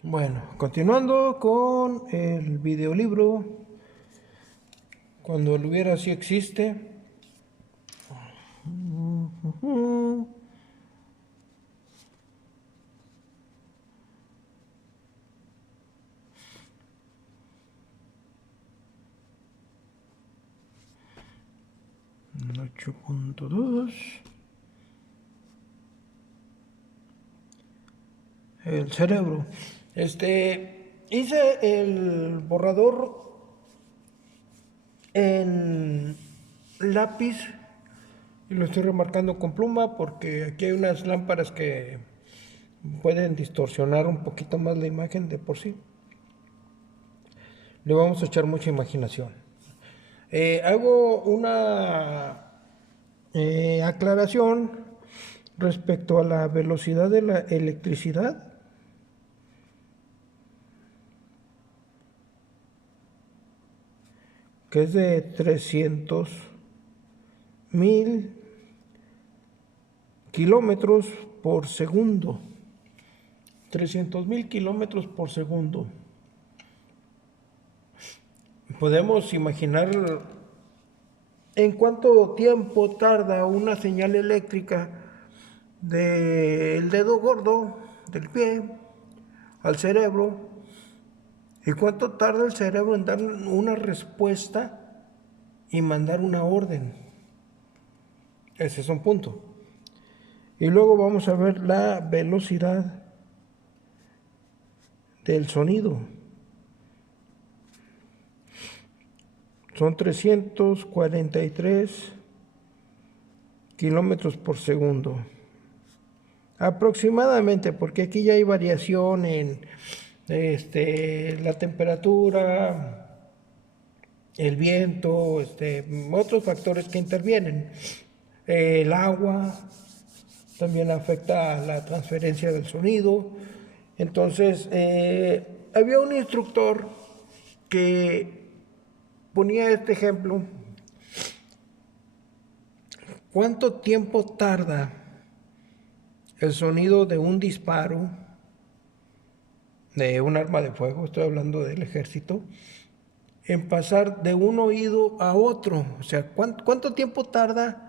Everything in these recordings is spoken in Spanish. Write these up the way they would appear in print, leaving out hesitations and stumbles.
Bueno, continuando con el videolibro, cuando lo hubiera sí existe. Ujú. El 8.2. El cerebro. Hice el borrador en lápiz y lo estoy remarcando con pluma porque aquí hay unas lámparas que pueden distorsionar un poquito más la imagen de por sí. Le vamos a echar mucha imaginación. Hago una aclaración respecto a la velocidad de la electricidad, que es de 300.000 kilómetros por segundo. 300.000 kilómetros por segundo. Podemos imaginar en cuánto tiempo tarda una señal eléctrica del dedo gordo del pie al cerebro y cuánto tarda el cerebro en dar una respuesta y mandar una orden. Ese es un punto. Y luego vamos a ver la velocidad del sonido. Son 343 kilómetros por segundo. Aproximadamente, porque aquí ya hay variación en la temperatura, el viento, otros factores que intervienen. El agua también afecta a la transferencia del sonido. Entonces, había un instructor que ponía este ejemplo. ¿Cuánto tiempo tarda el sonido de un disparo de un arma de fuego? Estoy hablando del ejército. En pasar de un oído a otro. O sea, ¿cuánto tiempo tarda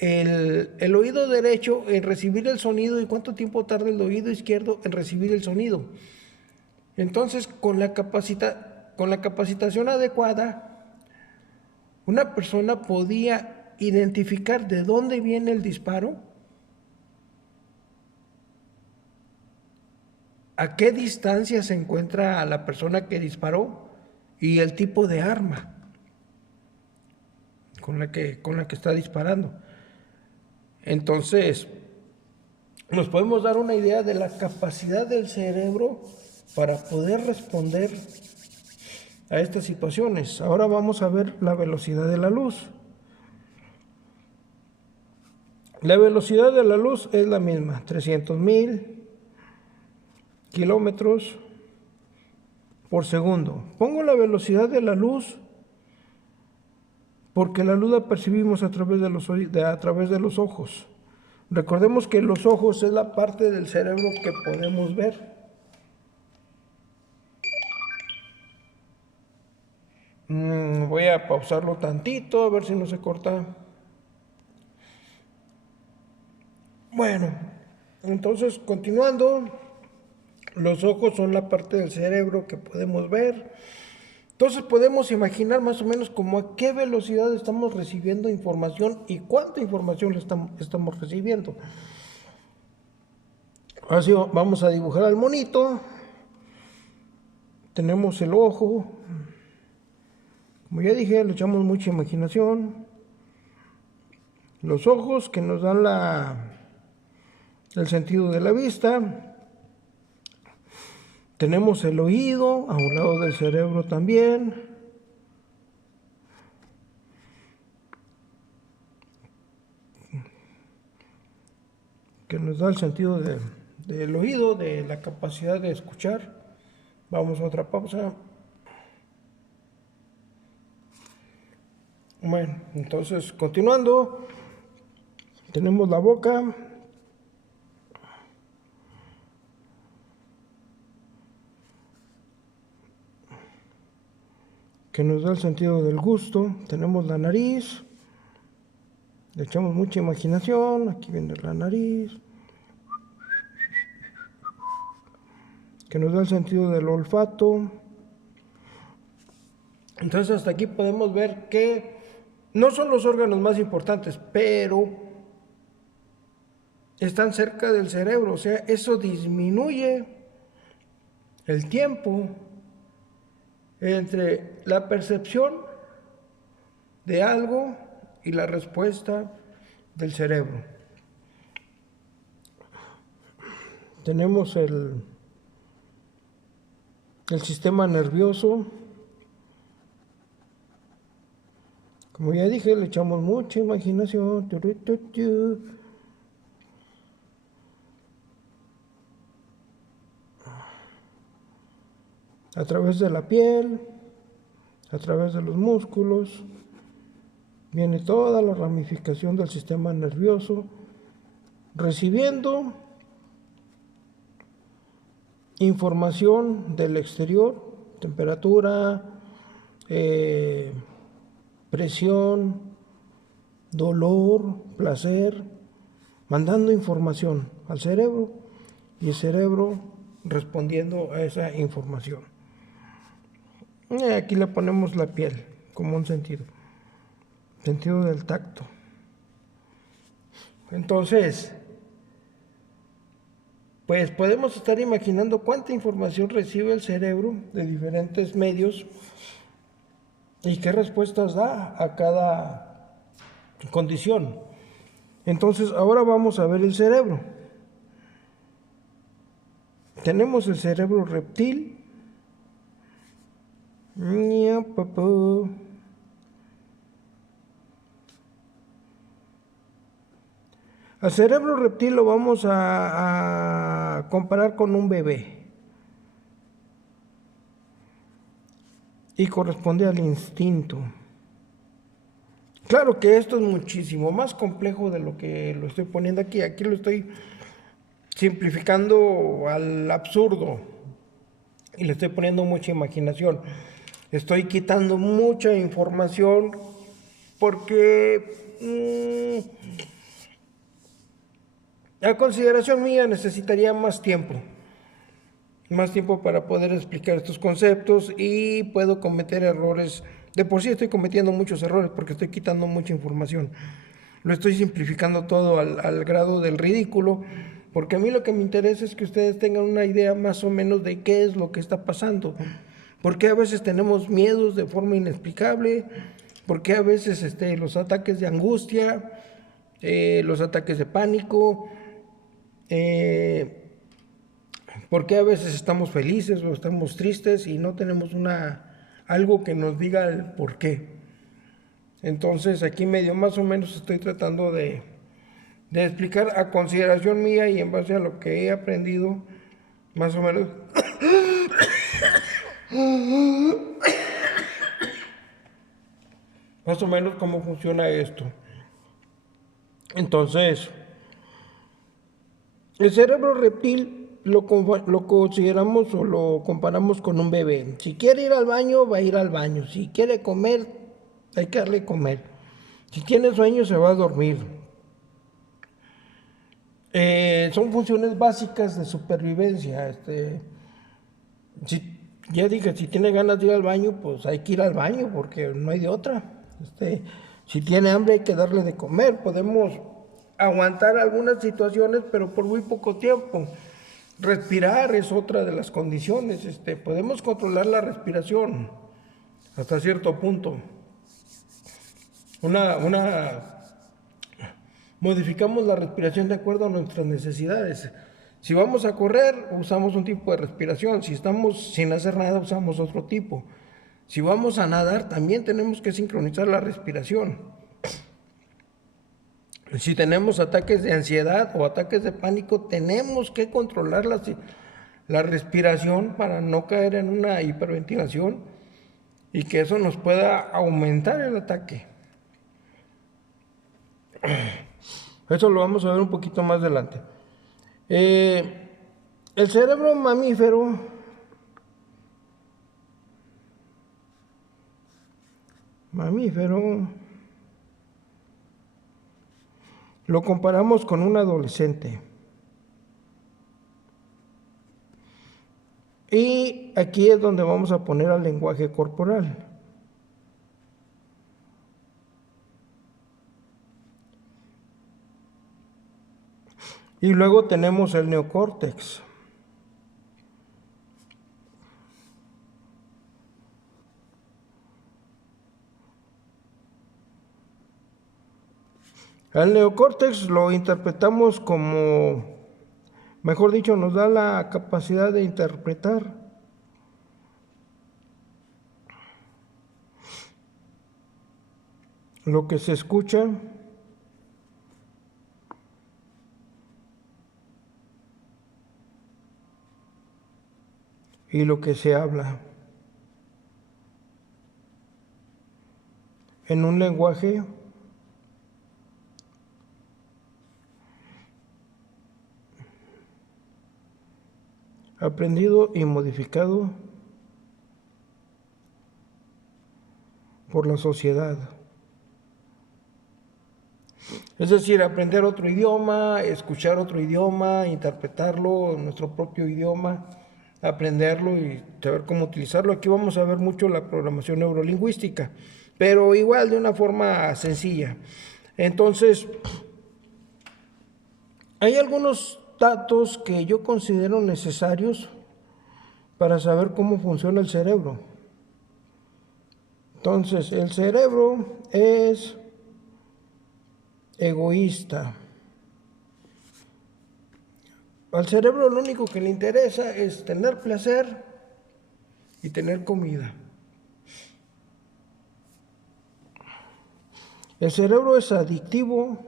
el oído derecho en recibir el sonido y cuánto tiempo tarda el oído izquierdo en recibir el sonido? Entonces, con la capacitación adecuada, una persona podía identificar de dónde viene el disparo, a qué distancia se encuentra la persona que disparó y el tipo de arma con la que está disparando. Entonces, nos podemos dar una idea de la capacidad del cerebro para poder responder a estas situaciones. Ahora vamos a ver la velocidad de la luz. La velocidad de la luz es la misma, 300.000 kilómetros por segundo. Pongo la velocidad de la luz porque la luz la percibimos a través de los ojos. Recordemos que los ojos es la parte del cerebro que podemos ver. Voy a pausarlo tantito a ver si no se corta. Bueno, entonces continuando, los ojos son la parte del cerebro que podemos ver. Entonces podemos imaginar más o menos como a qué velocidad estamos recibiendo información y cuánta información estamos recibiendo. Así vamos a dibujar al monito. Tenemos el ojo. Como ya dije, le echamos mucha imaginación. Los ojos que nos dan el sentido de la vista. Tenemos el oído a un lado del cerebro también. Que nos da el sentido del oído, de la capacidad de escuchar. Vamos a otra pausa. Bueno, entonces continuando, tenemos la boca. que nos da el sentido del gusto. Tenemos la nariz, le echamos mucha imaginación, aquí viene la nariz, que nos da el sentido del olfato. Entonces hasta aquí podemos ver que no son los órganos más importantes, pero están cerca del cerebro, o sea, eso disminuye el tiempo entre la percepción de algo y la respuesta del cerebro. Tenemos el sistema nervioso. Como ya dije, le echamos mucha imaginación. A través de la piel, a través de los músculos, viene toda la ramificación del sistema nervioso, recibiendo información del exterior, temperatura, presión, dolor, placer, mandando información al cerebro y el cerebro respondiendo a esa información. Aquí le ponemos la piel como un sentido del tacto. Entonces, pues podemos estar imaginando cuánta información recibe el cerebro de diferentes medios y qué respuestas da a cada condición. Entonces, ahora vamos a ver el cerebro. Tenemos el cerebro reptil. Al cerebro reptil lo vamos a comparar con un bebé y corresponde al instinto. Claro que esto es muchísimo más complejo de lo que lo estoy poniendo aquí. Aquí lo estoy simplificando al absurdo y le estoy poniendo mucha imaginación. Estoy quitando mucha información porque a consideración mía necesitaría más tiempo para poder explicar estos conceptos y puedo cometer errores. De por sí estoy cometiendo muchos errores porque estoy quitando mucha información. Lo estoy simplificando todo al grado del ridículo, porque a mí lo que me interesa es que ustedes tengan una idea más o menos de qué es lo que está pasando. Porque a veces tenemos miedos de forma inexplicable, porque a veces los ataques de angustia, los ataques de pánico, porque a veces estamos felices o estamos tristes y no tenemos algo que nos diga el por qué. Entonces aquí medio más o menos estoy tratando de explicar a consideración mía y en base a lo que he aprendido, más o menos cómo funciona esto. Entonces, el cerebro reptil lo consideramos o lo comparamos con un bebé. Si quiere ir al baño, va a ir al baño. Si quiere comer, hay que darle comer. Si tiene sueño, se va a dormir. Son funciones básicas de supervivencia. Ya dije, si tiene ganas de ir al baño, pues hay que ir al baño porque no hay de otra. Si tiene hambre, hay que darle de comer. Podemos aguantar algunas situaciones, pero por muy poco tiempo. Respirar es otra de las condiciones. Podemos controlar la respiración hasta cierto punto. Modificamos la respiración de acuerdo a nuestras necesidades. Si vamos a correr, usamos un tipo de respiración. Si estamos sin hacer nada, usamos otro tipo. Si vamos a nadar, también tenemos que sincronizar la respiración. Si tenemos ataques de ansiedad o ataques de pánico, tenemos que controlar la respiración para no caer en una hiperventilación y que eso nos pueda aumentar el ataque. Eso lo vamos a ver un poquito más adelante. El cerebro mamífero mamífero, lo comparamos con un adolescente. Y aquí es donde vamos a poner al lenguaje corporal. Y luego tenemos el neocórtex. Al neocórtex lo interpretamos como, mejor dicho, nos da la capacidad de interpretar lo que se escucha y lo que se habla en un lenguaje aprendido y modificado por la sociedad. Es decir, aprender otro idioma, escuchar otro idioma, interpretarlo en nuestro propio idioma, aprenderlo y saber cómo utilizarlo. Aquí vamos a ver mucho la programación neurolingüística, pero igual de una forma sencilla. Entonces, hay algunos datos que yo considero necesarios para saber cómo funciona el cerebro. Entonces, el cerebro es egoísta. Al cerebro lo único que le interesa es tener placer y tener comida. El cerebro es adictivo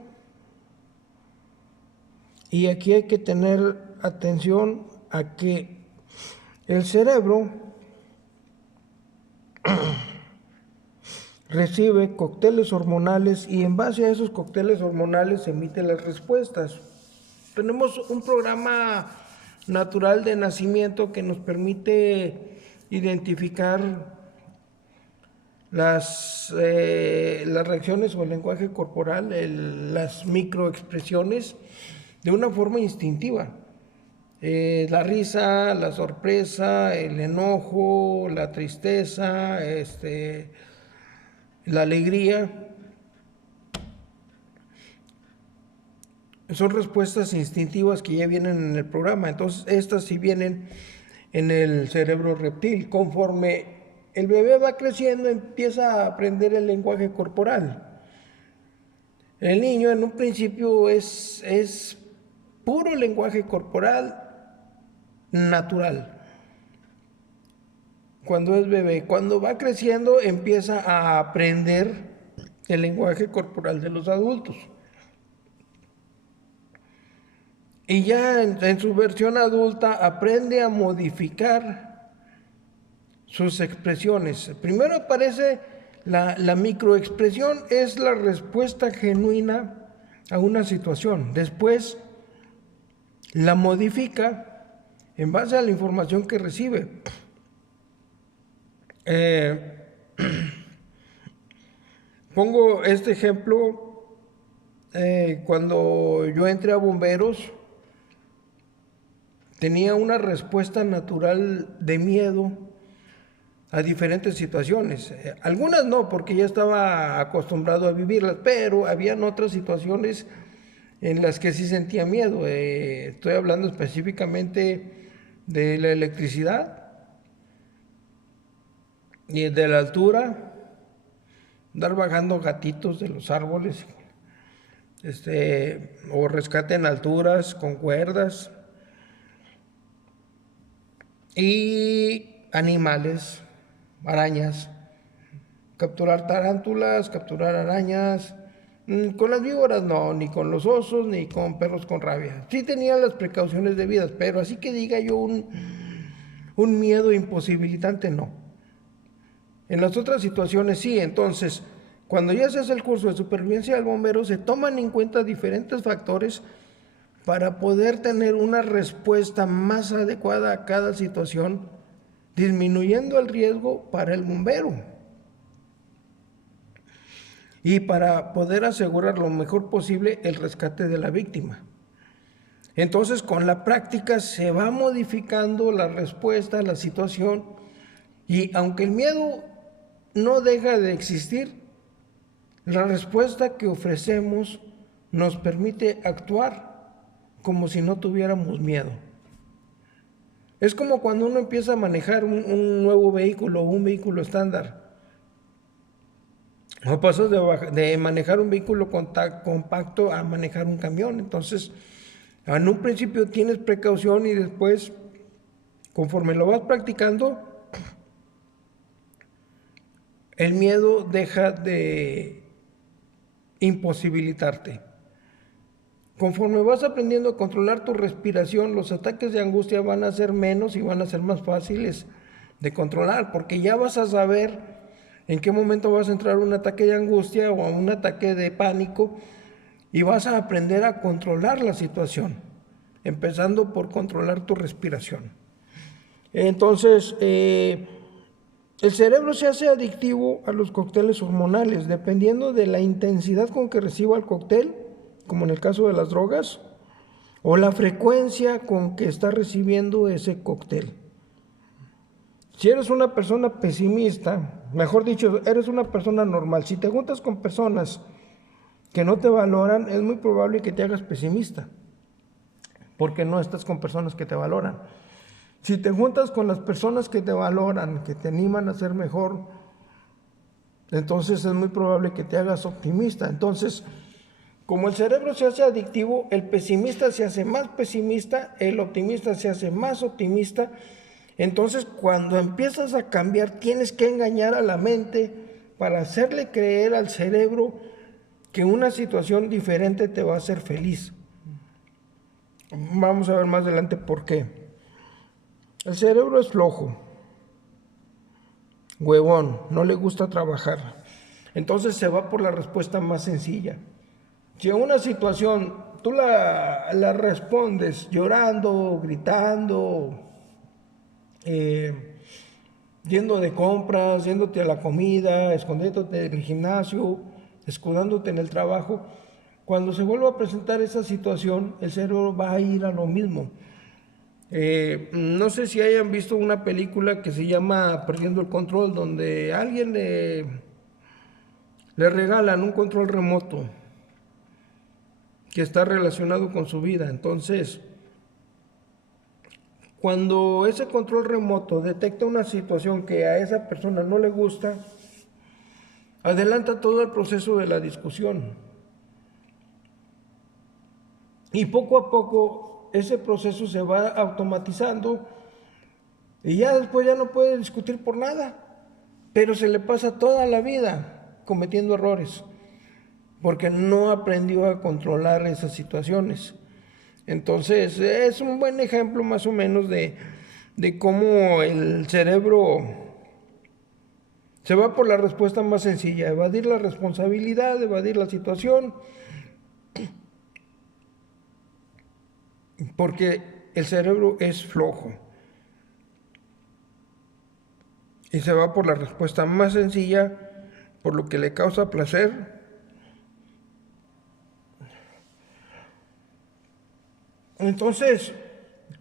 y aquí hay que tener atención a que el cerebro recibe cócteles hormonales y en base a esos cócteles hormonales se emiten las respuestas. Tenemos un programa natural de nacimiento que nos permite identificar las reacciones o el lenguaje corporal, las microexpresiones, de una forma instintiva. La risa, la sorpresa, el enojo, la tristeza, la alegría, son respuestas instintivas que ya vienen en el programa. Entonces, estas sí vienen en el cerebro reptil. Conforme el bebé va creciendo, empieza a aprender el lenguaje corporal. El niño en un principio es puro lenguaje corporal natural. Cuando es bebé, cuando va creciendo, empieza a aprender el lenguaje corporal de los adultos. Y ya en su versión adulta aprende a modificar sus expresiones. Primero aparece la microexpresión, es la respuesta genuina a una situación. Después la modifica en base a la información que recibe. Pongo este ejemplo, cuando yo entré a bomberos, tenía una respuesta natural de miedo a diferentes situaciones. Algunas no, porque ya estaba acostumbrado a vivirlas, pero habían otras situaciones en las que sí sentía miedo. Estoy hablando específicamente de la electricidad y de la altura, andar bajando gatitos de los árboles, o rescate en alturas con cuerdas, y animales, arañas, capturar tarántulas, capturar arañas. Con las víboras no, ni con los osos, ni con perros con rabia. Sí tenía las precauciones debidas, pero así que diga yo un miedo imposibilitante, no. En las otras situaciones sí. Entonces, cuando ya se hace el curso de supervivencia del bombero, se toman en cuenta diferentes factores para poder tener una respuesta más adecuada a cada situación, disminuyendo el riesgo para el bombero. y para poder asegurar lo mejor posible el rescate de la víctima. Entonces, con la práctica se va modificando la respuesta a la situación y aunque el miedo no deja de existir, la respuesta que ofrecemos nos permite actuar como si no tuviéramos miedo. Es como cuando uno empieza a manejar un nuevo vehículo, un vehículo estándar. No pasas de manejar un vehículo compacto a manejar un camión. Entonces, en un principio tienes precaución y después, conforme lo vas practicando, el miedo deja de imposibilitarte. Conforme vas aprendiendo a controlar tu respiración, los ataques de angustia van a ser menos y van a ser más fáciles de controlar, porque ya vas a saber en qué momento vas a entrar a un ataque de angustia o a un ataque de pánico y vas a aprender a controlar la situación, empezando por controlar tu respiración. Entonces, el cerebro se hace adictivo a los cócteles hormonales, dependiendo de la intensidad con que reciba el cóctel, como en el caso de las drogas, o la frecuencia con que está recibiendo ese cóctel. Si eres una persona pesimista, mejor dicho, eres una persona normal, si te juntas con personas que no te valoran, es muy probable que te hagas pesimista, porque no estás con personas que te valoran. Si te juntas con las personas que te valoran, que te animan a ser mejor, entonces es muy probable que te hagas optimista. Entonces, como el cerebro se hace adictivo, el pesimista se hace más pesimista, el optimista se hace más optimista. Entonces, cuando empiezas a cambiar, tienes que engañar a la mente para hacerle creer al cerebro que una situación diferente te va a hacer feliz. Vamos a ver más adelante por qué. El cerebro es flojo, huevón, no le gusta trabajar. Entonces se va por la respuesta más sencilla. Si a una situación tú la respondes llorando, gritando, yendo de compras, yéndote a la comida, escondiéndote en el gimnasio, escudándote en el trabajo, cuando se vuelva a presentar esa situación, el cerebro va a ir a lo mismo. No sé si hayan visto una película que se llama Perdiendo el Control, donde a alguien le regalan un control remoto que está relacionado con su vida. Entonces, cuando ese control remoto detecta una situación que a esa persona no le gusta, adelanta todo el proceso de la discusión. Y poco a poco ese proceso se va automatizando y ya después ya no puede discutir por nada, pero se le pasa toda la vida cometiendo errores porque no aprendió a controlar esas situaciones. Entonces es un buen ejemplo más o menos de cómo el cerebro se va por la respuesta más sencilla, evadir la responsabilidad, evadir la situación, porque el cerebro es flojo. Y se va por la respuesta más sencilla, por lo que le causa placer. Entonces,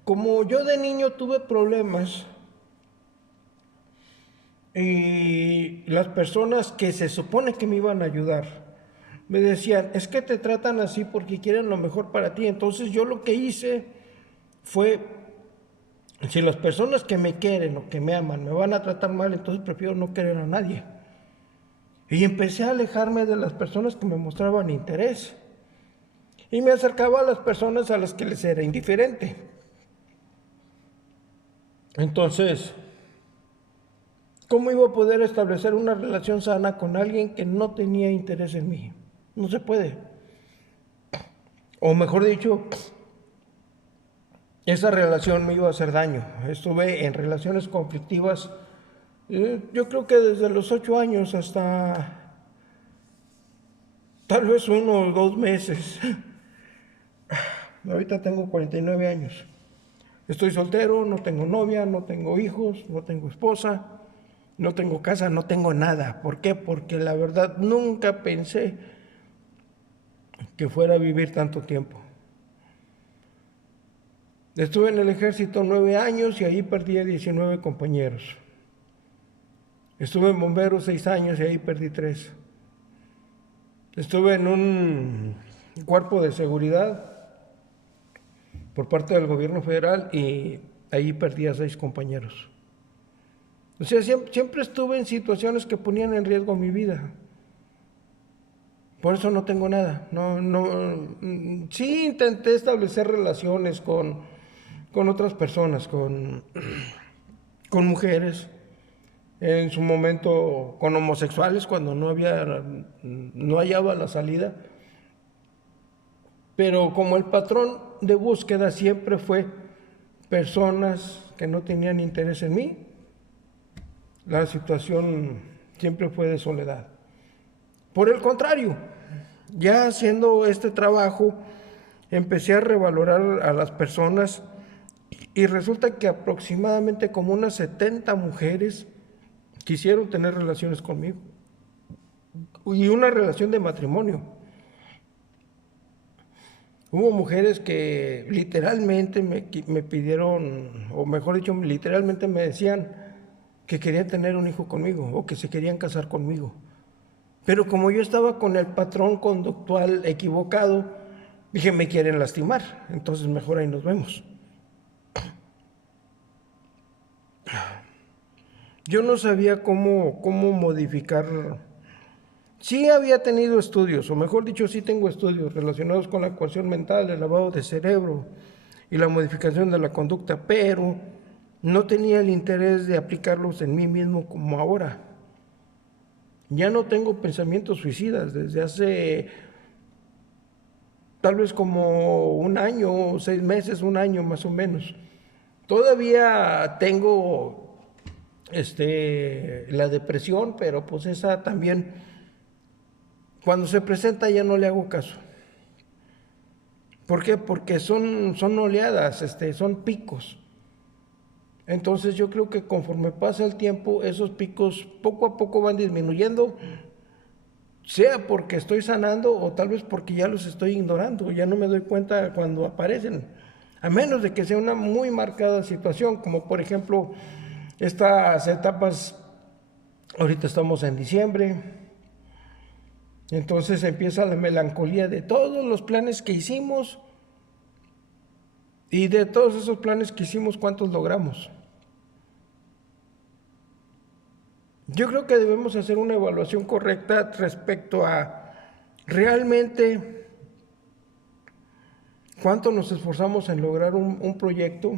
como yo de niño tuve problemas y las personas que se supone que me iban a ayudar me decían, es que te tratan así porque quieren lo mejor para ti. Entonces yo lo que hice fue, si las personas que me quieren o que me aman me van a tratar mal, entonces prefiero no querer a nadie. Y empecé a alejarme de las personas que me mostraban interés. Y me acercaba a las personas a las que les era indiferente. Entonces, ¿cómo iba a poder establecer una relación sana con alguien que no tenía interés en mí? No se puede. O mejor dicho, esa relación me iba a hacer daño. Estuve en relaciones conflictivas, yo creo que desde los 8 años hasta tal vez 1 o 2 meses. Ahorita tengo 49 años. Estoy soltero, no tengo novia, no tengo hijos, no tengo esposa. no tengo casa, no tengo nada. ¿Por qué? Porque la verdad nunca pensé que fuera a vivir tanto tiempo. Estuve en el ejército 9 años y ahí perdí a 19 compañeros. Estuve en bomberos 6 años y ahí perdí 3. Estuve en un cuerpo de seguridad por parte del gobierno federal y ahí perdí a 6 compañeros. O sea, siempre estuve en situaciones que ponían en riesgo mi vida. Por eso no tengo nada. Sí intenté establecer relaciones con otras personas, con mujeres, en su momento con homosexuales cuando no hallaba la salida. Pero como el patrón de búsqueda siempre fue personas que no tenían interés en mí, la situación siempre fue de soledad. Por el contrario, ya haciendo este trabajo, empecé a revalorar a las personas y resulta que aproximadamente como unas 70 mujeres quisieron tener relaciones conmigo y una relación de matrimonio. Hubo mujeres que literalmente me pidieron, o mejor dicho, literalmente me decían que querían tener un hijo conmigo o que se querían casar conmigo. Pero como yo estaba con el patrón conductual equivocado, dije, me quieren lastimar, entonces mejor ahí nos vemos. Yo no sabía cómo modificar. Sí había tenido estudios, o mejor dicho, sí tengo estudios relacionados con la ecuación mental, el lavado de cerebro y la modificación de la conducta, pero no tenía el interés de aplicarlos en mí mismo como ahora. Ya no tengo pensamientos suicidas desde hace tal vez como un año, 6 meses, un año más o menos. Todavía tengo la depresión, pero pues esa también, cuando se presenta ya no le hago caso. ¿Por qué? Porque son oleadas, son picos. Entonces yo creo que conforme pasa el tiempo, esos picos poco a poco van disminuyendo, sea porque estoy sanando o tal vez porque ya los estoy ignorando, ya no me doy cuenta cuando aparecen, a menos de que sea una muy marcada situación, como por ejemplo estas etapas, ahorita estamos en diciembre, entonces empieza la melancolía de todos los planes que hicimos y de todos esos planes que hicimos, ¿cuántos logramos? Yo creo que debemos hacer una evaluación correcta respecto a realmente cuánto nos esforzamos en lograr un proyecto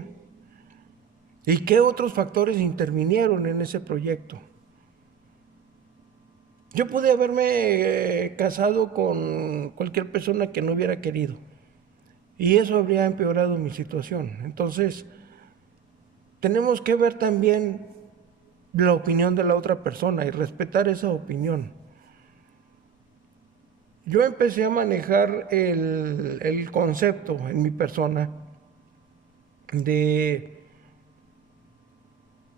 y qué otros factores intervinieron en ese proyecto. Yo pude haberme casado con cualquier persona que no hubiera querido y eso habría empeorado mi situación. Entonces, tenemos que ver también la opinión de la otra persona y respetar esa opinión. Yo empecé a manejar el concepto en mi persona de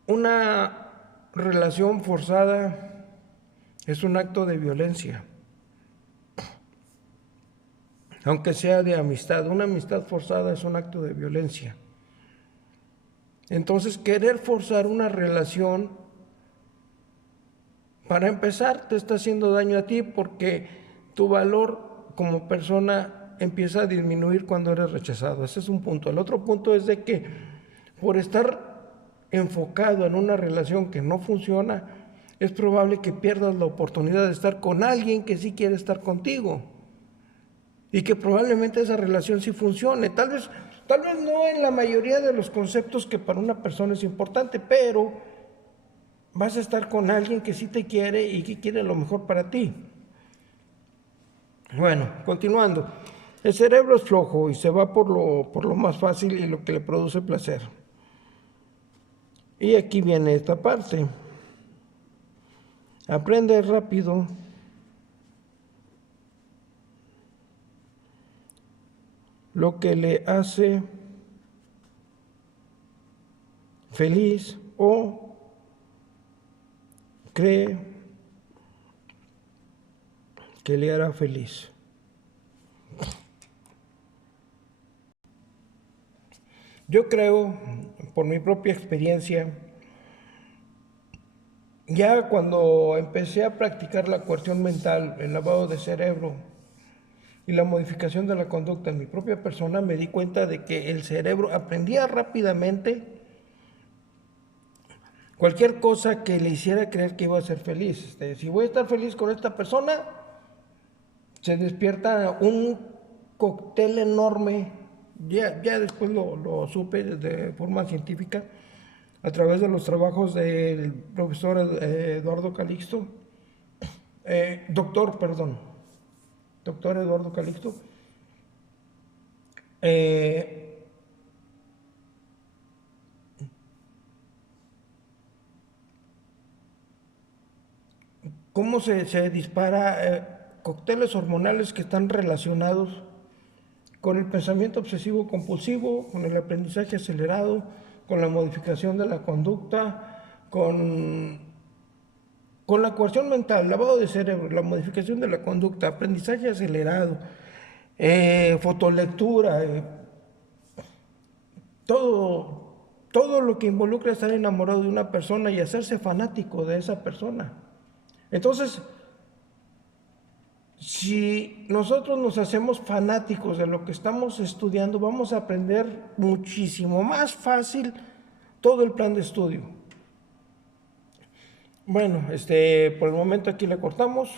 una relación forzada es un acto de violencia, aunque sea de amistad. Una amistad forzada es un acto de violencia. Entonces, querer forzar una relación, para empezar, te está haciendo daño a ti porque tu valor como persona empieza a disminuir cuando eres rechazado. Ese es un punto. El otro punto es de que por estar enfocado en una relación que no funciona, es probable que pierdas la oportunidad de estar con alguien que sí quiere estar contigo y que probablemente esa relación sí funcione. Tal vez no en la mayoría de los conceptos que para una persona es importante, pero vas a estar con alguien que sí te quiere y que quiere lo mejor para ti. Bueno, continuando. El cerebro es flojo y se va por lo más fácil y lo que le produce placer. Y aquí viene esta parte. Aprende rápido lo que le hace feliz o que le hará feliz. Yo creo, por mi propia experiencia, ya cuando empecé a practicar la coerción mental, el lavado de cerebro y la modificación de la conducta en mi propia persona, me di cuenta de que el cerebro aprendía rápidamente cualquier cosa que le hiciera creer que iba a ser feliz. Si voy a estar feliz con esta persona, se despierta un cóctel enorme. Ya después lo supe de forma científica a través de los trabajos del profesor Eduardo Calixto, doctor Eduardo Calixto. Eh, ¿Cómo se dispara cócteles hormonales que están relacionados con el pensamiento obsesivo compulsivo, con el aprendizaje acelerado, con la modificación de la conducta, con la coerción mental, lavado de cerebro, la modificación de la conducta, aprendizaje acelerado, fotolectura, todo lo que involucra estar enamorado de una persona y hacerse fanático de esa persona. Entonces, si nosotros nos hacemos fanáticos de lo que estamos estudiando, vamos a aprender muchísimo más fácil todo el plan de estudio. Bueno, por el momento aquí le cortamos.